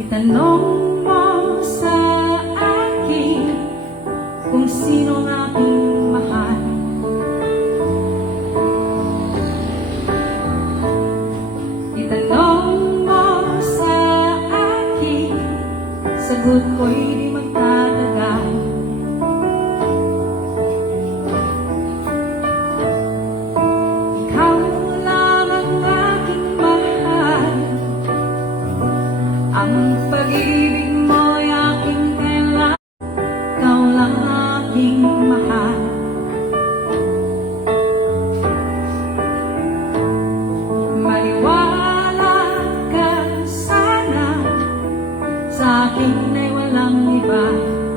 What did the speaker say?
Itanong mo sa akin kung sino ang aking mahal. Itanong mo sa akin, sagot ko'y di walang iba.